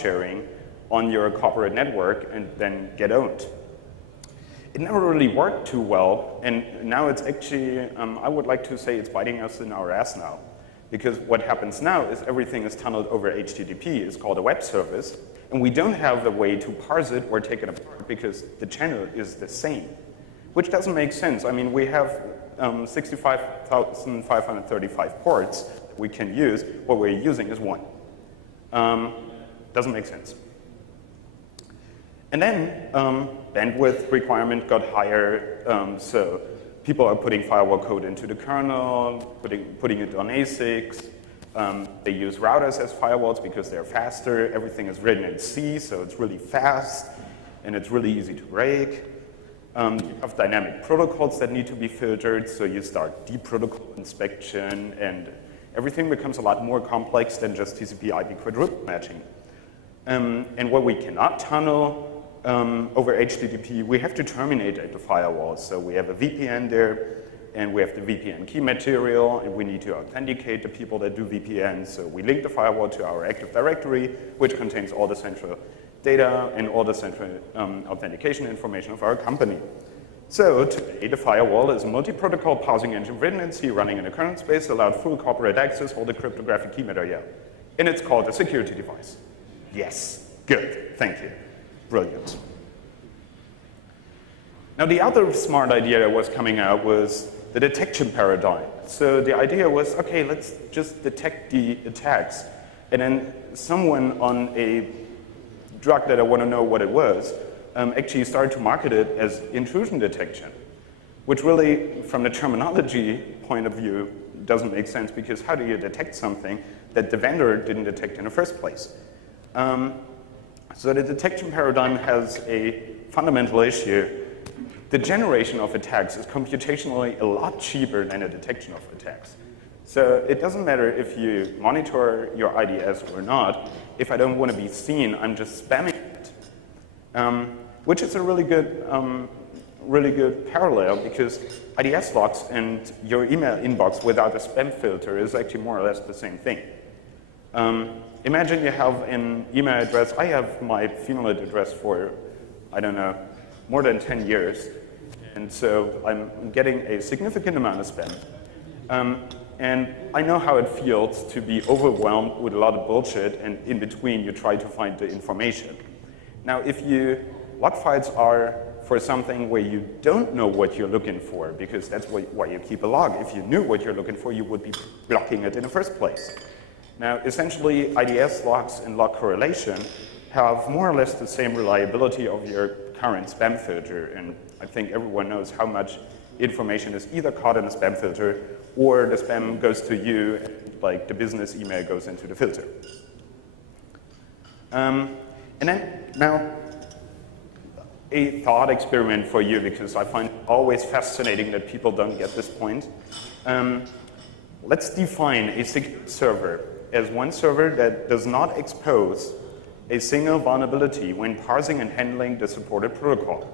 sharing on your corporate network and then get owned. It never really worked too well, and now it's actually, I would like to say it's biting us in our ass now. Because what happens now is everything is tunneled over HTTP, it's called a web service, and we don't have a way to parse it or take it apart because the channel is the same, which doesn't make sense. I mean, we have 65,535 ports that we can use. What we're using is one. Doesn't make sense. And then bandwidth requirement got higher, so people are putting firewall code into the kernel, putting it on ASICs. They use routers as firewalls because they're faster. Everything is written in C, so it's really fast, and it's really easy to break. You have dynamic protocols that need to be filtered, so you start deep protocol inspection, and everything becomes a lot more complex than just TCP/IP quadruple matching. And what we cannot tunnel over HTTP, we have to terminate at the firewall. So we have a VPN there, and we have the VPN key material, and we need to authenticate the people that do VPN. So we link the firewall to our Active Directory, which contains all the central data and all the central authentication information of our company. So today, the firewall is a multi-protocol parsing engine written in C, running in a kernel space, allowed full corporate access, hold a cryptographic key material. And it's called a security device. Yes, good, thank you. Brilliant. Now, the other smart idea that was coming out was the detection paradigm. So the idea was, okay, let's just detect the attacks. And then someone on a drug that I want to know what it was actually started to market it as intrusion detection, which really, from the terminology point of view, doesn't make sense, because how do you detect something that the vendor didn't detect in the first place? So the detection paradigm has a fundamental issue. The generation of attacks is computationally a lot cheaper than the detection of attacks. So it doesn't matter if you monitor your IDS or not. If I don't want to be seen, I'm just spamming it, which is a really good parallel, because IDS logs and your email inbox without a spam filter is actually more or less the same thing. Imagine you have an email address. I have my Phenolid address for, I don't know, more than 10 years. And so I'm getting a significant amount of spam. And I know how it feels to be overwhelmed with a lot of bullshit, and in between you try to find the information. Now, if log files are for something where you don't know what you're looking for, because that's why you keep a log. If you knew what you're looking for, you would be blocking it in the first place. Now, essentially, IDS logs and log correlation have more or less the same reliability of your current spam filter, and I think everyone knows how much information is either caught in a spam filter or the spam goes to you, and, like, the business email goes into the filter. And then, now, a thought experiment for you, because I find it always fascinating that people don't get this point. Let's define a secure server as one server that does not expose a single vulnerability when parsing and handling the supported protocol.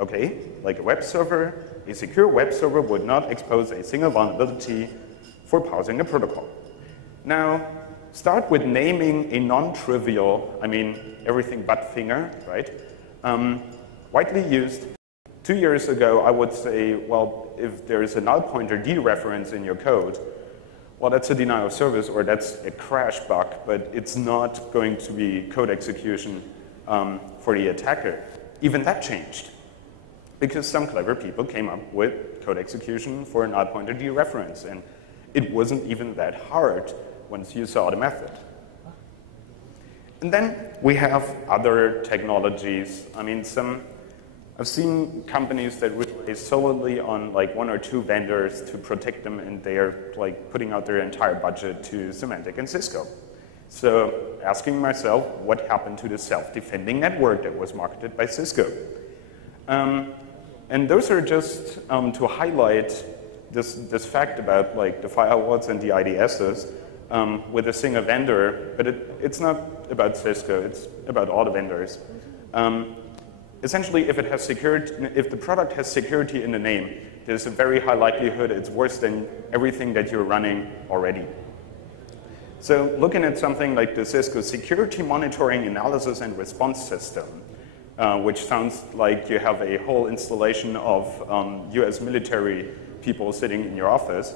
Okay, like a web server, a secure web server would not expose a single vulnerability for parsing a protocol. Now, start with naming a non-trivial, I mean, everything but finger, right? Widely used. 2 years ago, I would say, well, if there is a null pointer dereference in your code, well, that's a denial of service, or that's a crash bug, but it's not going to be code execution for the attacker. Even that changed, because some clever people came up with code execution for a null pointer dereference, and it wasn't even that hard once you saw the method. And then we have other technologies. I mean, I've seen companies that rely solely on like 1 or 2 vendors to protect them, and they're like putting out their entire budget to Symantec and Cisco. So asking myself, what happened to the self-defending network that was marketed by Cisco? And those are just to highlight this fact about like the firewalls and the IDSs with a single vendor, but it's not about Cisco, it's about all the vendors. Essentially, if the product has security in the name, there's a very high likelihood it's worse than everything that you're running already. So looking at something like the Cisco Security Monitoring Analysis and Response System, which sounds like you have a whole installation of US military people sitting in your office,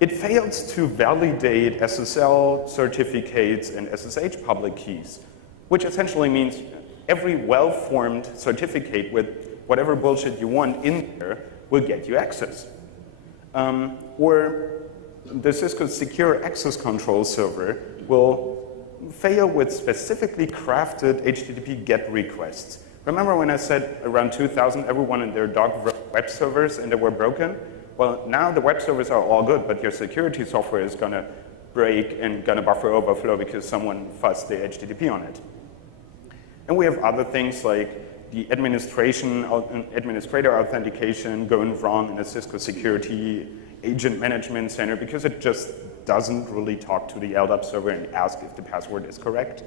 it fails to validate SSL certificates and SSH public keys, which essentially means every well-formed certificate with whatever bullshit you want in there will get you access. Or the Cisco Secure Access Control Server will fail with specifically crafted HTTP GET requests. Remember when I said around 2000 everyone and their dog wrote web servers and they were broken? Well, now the web servers are all good, but your security software is going to break and going to buffer overflow because someone fuzzed the HTTP on it. And we have other things like the administrator authentication going wrong in a Cisco Security Agent Management Center because it just doesn't really talk to the LDAP server and ask if the password is correct.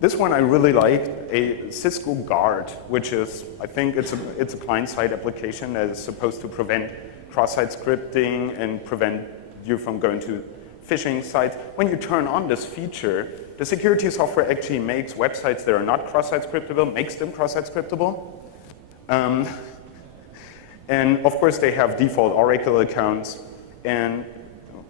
This one I really like, a Cisco Guard, which is, I think it's a client-side application that is supposed to prevent cross-site scripting and prevent you from going to phishing sites. When you turn on this feature, the security software actually makes websites that are not cross-site scriptable, makes them cross-site scriptable. And of course, they have default Oracle accounts. And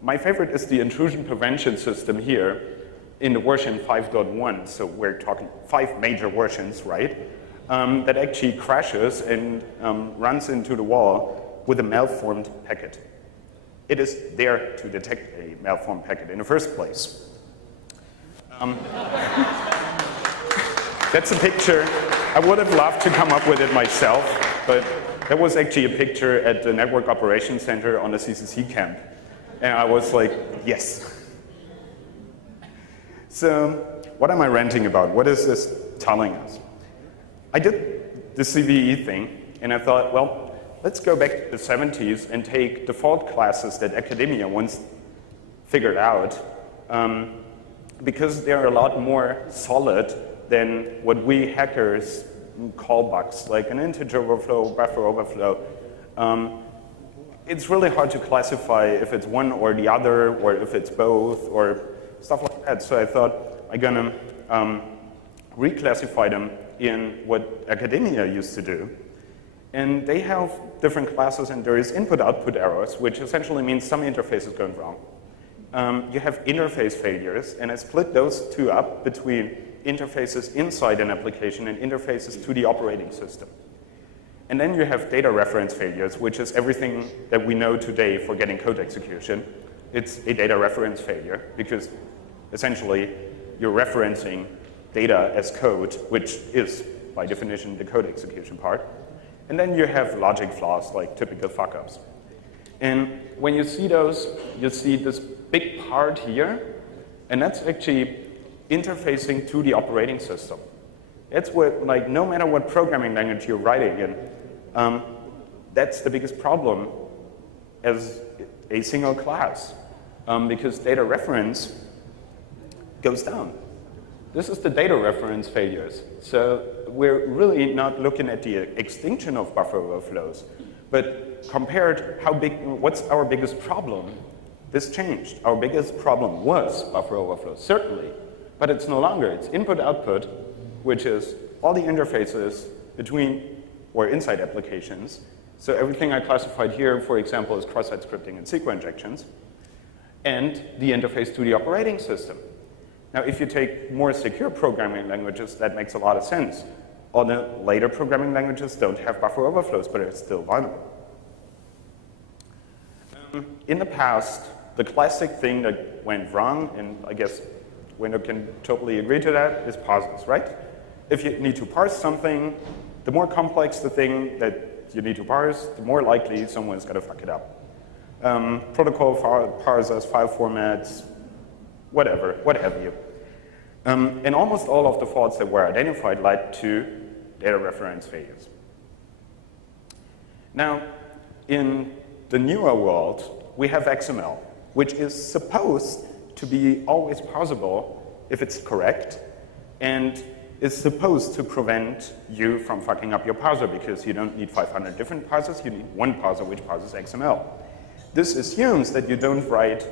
my favorite is the intrusion prevention system here in the version 5.1. So we're talking 5 major versions, right? That actually crashes and runs into the wall with a malformed packet. It is there to detect a malformed packet in the first place. That's a picture. I would have loved to come up with it myself, but that was actually a picture at the Network Operations Center on the CCC camp. And I was like, yes. So what am I ranting about? What is this telling us? I did the CVE thing, and I thought, well, let's go back to the 70s and take default classes that academia once figured out, because they're a lot more solid than what we hackers call bugs, like an integer overflow, buffer overflow. It's really hard to classify if it's one or the other, or if it's both, or stuff like that. So I thought I'm gonna reclassify them in what academia used to do. And they have different classes, and there is input-output errors, which essentially means some interface is going wrong. You have interface failures, and I split those two up between interfaces inside an application and interfaces to the operating system. And then you have data reference failures, which is everything that we know today for getting code execution. It's a data reference failure, because essentially you're referencing data as code, which is, by definition, the code execution part. And then you have logic flaws, like typical fuck-ups. And when you see those, you see this big part here, and that's actually interfacing to the operating system. It's what, like, no matter what programming language you're writing in, that's the biggest problem as a single class, because data reference goes down. This is the data reference failures. So we're really not looking at the extinction of buffer overflows, but compared what's our biggest problem? This changed. Our biggest problem was buffer overflows, certainly, but it's no longer. It's input-output, which is all the interfaces between or inside applications. So everything I classified here, for example, is cross-site scripting and SQL injections, and the interface to the operating system. Now, if you take more secure programming languages, that makes a lot of sense. All the later programming languages don't have buffer overflows, but are still vulnerable. In the past, the classic thing that went wrong, and I guess Window can totally agree to that, is parsers, right? If you need to parse something, the more complex the thing that you need to parse, the more likely someone's going to fuck it up. Protocol parsers, file formats, whatever, what have you. And almost all of the faults that were identified led to data reference failures. Now, in the newer world, we have XML, which is supposed to be always parsable if it's correct, and is supposed to prevent you from fucking up your parser, because you don't need 500 different parsers, you need one parser which parses XML. This assumes that you don't write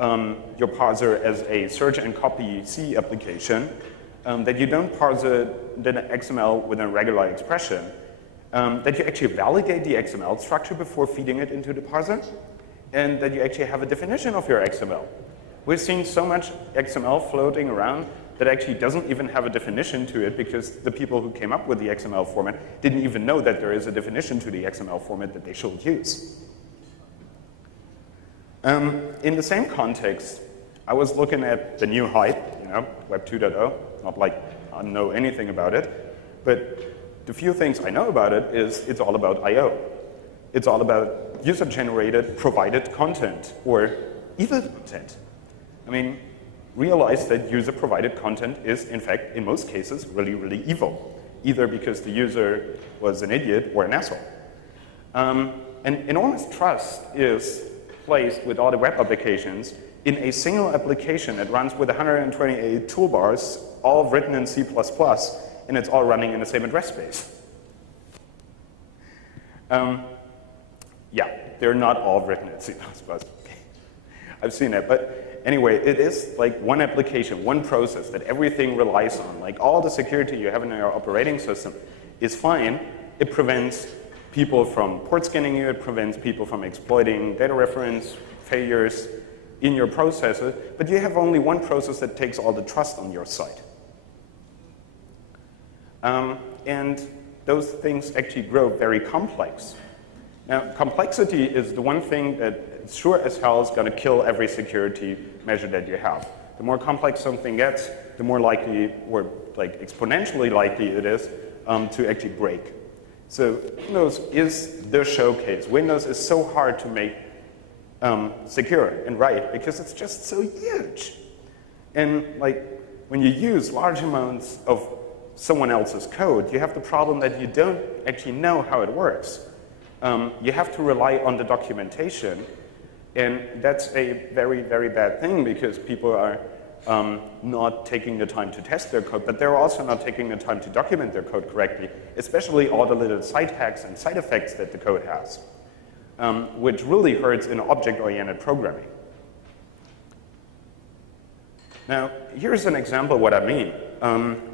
your parser as a search and copy C application, that you don't parse the XML with a regular expression, that you actually validate the XML structure before feeding it into the parser, and that you actually have a definition of your XML. We're seeing so much XML floating around that actually doesn't even have a definition to it because the people who came up with the XML format didn't even know that there is a definition to the XML format that they should use. In the same context, I was looking at the new hype, Web 2.0, not like I know anything about it, but the few things I know about it is it's all about I/O. It's all about user-generated, provided content, or evil content. I mean, realize that user-provided content is, in fact, in most cases, really, really evil, either because the user was an idiot or an asshole. And enormous trust is placed with all the web applications in a single application that runs with 128 toolbars, all written in C++, and it's all running in the same address space. Yeah, they're not all written in C++. I've seen it, but anyway, it is like one application, one process that everything relies on. Like all the security you have in your operating system is fine. It prevents people from port scanning you. It prevents people from exploiting data reference failures in your processes. But you have only one process that takes all the trust on your side. And those things actually grow very complex. Now, complexity is the one thing that sure as hell is going to kill every security measure that you have. The more complex something gets, the more likely, or like exponentially likely it is to actually break. So Windows is the showcase. Windows is so hard to make secure and right because it's just so huge. And like when you use large amounts of someone else's code, you have the problem that you don't actually know how it works. You have to rely on the documentation, and that's a very, very bad thing because people are not taking the time to test their code, but they're also not taking the time to document their code correctly, especially all the little side hacks and side effects that the code has, which really hurts in object-oriented programming. Now, here's an example of what I mean.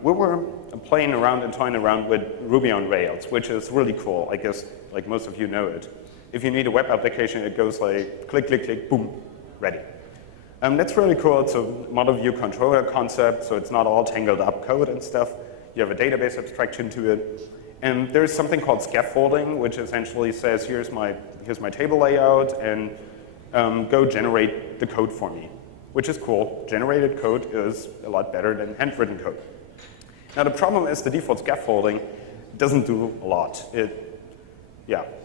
We were playing around and toying around with Ruby on Rails, which is really cool. I guess like most of you know it. If you need a web application, it goes like click, click, click, boom, ready. That's really cool. It's a model view controller concept, so it's not all tangled up code and stuff. You have a database abstraction to it. And there's something called scaffolding, which essentially says, here's my table layout, and go generate the code for me, which is cool. Generated code is a lot better than handwritten code. Now, the problem is the default scaffolding doesn't do a lot. It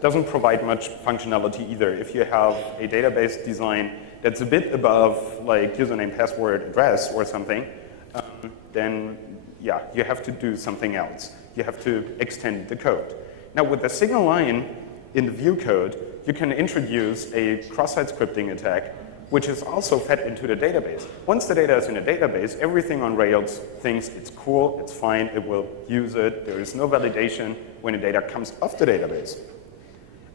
doesn't provide much functionality either. If you have a database design that's a bit above like username, password, address or something, then yeah, you have to do something else. You have to extend the code. Now with a single line in the view code, you can introduce a cross-site scripting attack, which is also fed into the database. Once the data is in a database, everything on Rails thinks it's cool, it's fine, it will use it. There is no validation when the data comes off the database.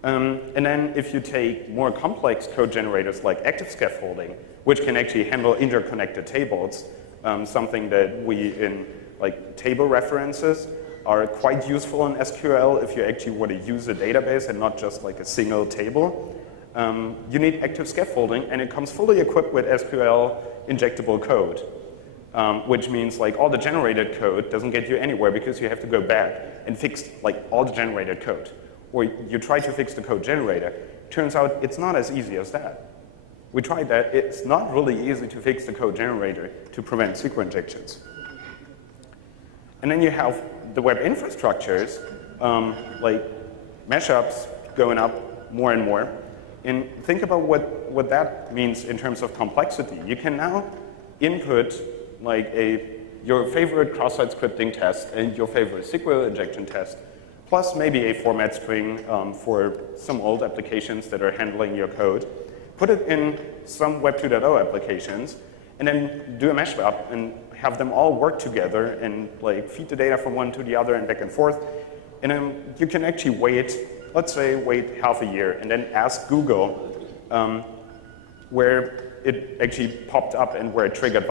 And then if you take more complex code generators like active scaffolding, which can actually handle interconnected tables, something that we in like table references are quite useful in SQL if you actually want to use a database and not just like a single table. You need active scaffolding, and it comes fully equipped with SQL injectable code, which means like all the generated code doesn't get you anywhere because you have to go back and fix like all the generated code. Or you try to fix the code generator. Turns out it's not as easy as that. We tried that. It's not really easy to fix the code generator to prevent SQL injections. And then you have the web infrastructures, like mashups going up more and more. And think about what that means in terms of complexity. You can now input like your favorite cross-site scripting test and your favorite SQL injection test, plus maybe a format string for some old applications that are handling your code. Put it in some Web 2.0 applications, and then do a mashup and have them all work together and like feed the data from one to the other and back and forth. And then you can actually wait, let's say wait half a year, and then ask Google where it actually popped up and where it triggered